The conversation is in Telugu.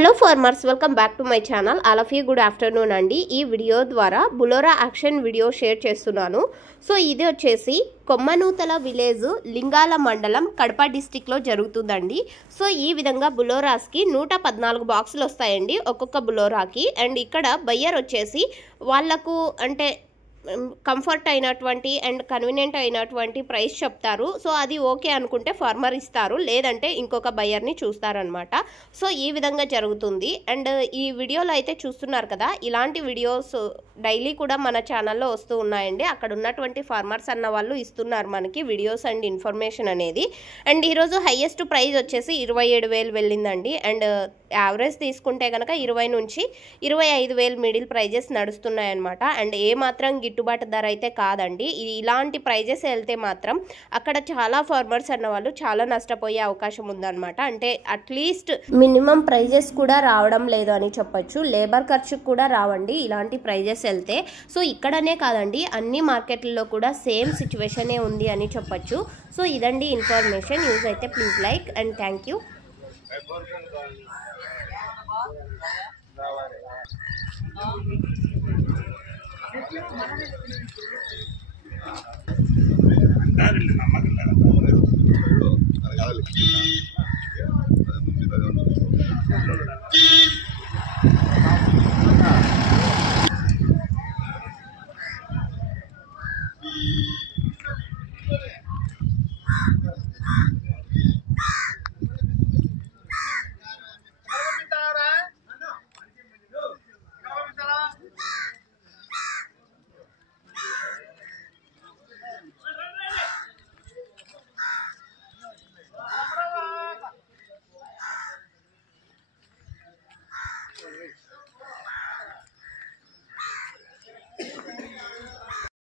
Hello farmers, welcome back to my channel. All of you good afternoon అండి. ఈ వీడియో ద్వారా బులోరా యాక్షన్ వీడియో షేర్ చేస్తున్నాను. సో ఇది వచ్చేసి కొమ్మనూతల విలేజ్, లింగాల మండలం, కడప డిస్టిక్లో జరుగుతుందండి. సో ఈ విధంగా బులోరాస్కి 114 బాక్సులు వస్తాయండి ఒక్కొక్క బులోరాకి. అండ్ ఇక్కడ బయ్యర్ వచ్చేసి వాళ్లకు అంటే కంఫర్ట్ అయినటువంటి అండ్ కన్వీనియంట్ అయినటువంటి ప్రైస్ చెప్తారు. సో అది ఓకే అనుకుంటే ఫార్మర్ ఇస్తారు, లేదంటే ఇంకొక బయ్యర్ని చూస్తారనమాట. సో ఈ విధంగా జరుగుతుంది. అండ్ ఈ వీడియోలో అయితే చూస్తున్నారు కదా, ఇలాంటి వీడియోస్ డైలీ కూడా మన ఛానల్లో వస్తూ ఉన్నాయండి. అక్కడ ఉన్నటువంటి ఫార్మర్స్ అన్న వాళ్ళు ఇస్తున్నారు మనకి వీడియోస్ అండ్ ఇన్ఫర్మేషన్ అనేది. అండ్ ఈరోజు హైయెస్ట్ ప్రైస్ వచ్చేసి 27,000 వెళ్ళిందండి. అండ్ యావరేజ్ తీసుకుంటే కనుక 20 నుంచి 25,000 మిడిల్ ప్రైజెస్ నడుస్తున్నాయన్నమాట. అండ్ ఏమాత్రం గిట్టుబాటు ధర అయితే కాదండి. ఇలాంటి ప్రైజెస్ వెళ్తే మాత్రం అక్కడ చాలా ఫార్మర్స్ అన్న వాళ్ళు చాలా నష్టపోయే అవకాశం ఉందన్నమాట. అంటే అట్లీస్ట్ మినిమం ప్రైజెస్ కూడా రావడం లేదు అని చెప్పొచ్చు. లేబర్ ఖర్చుకు కూడా రావండి ఇలాంటి ప్రైజెస్ వెళ్తే. సో ఇక్కడనే కాదండి, అన్ని మార్కెట్లలో కూడా సేమ్ సిచ్యువేషనే ఉంది అని చెప్పొచ్చు. సో ఇదండి ఇన్ఫర్మేషన్. యూజ్ అయితే please like and thank you.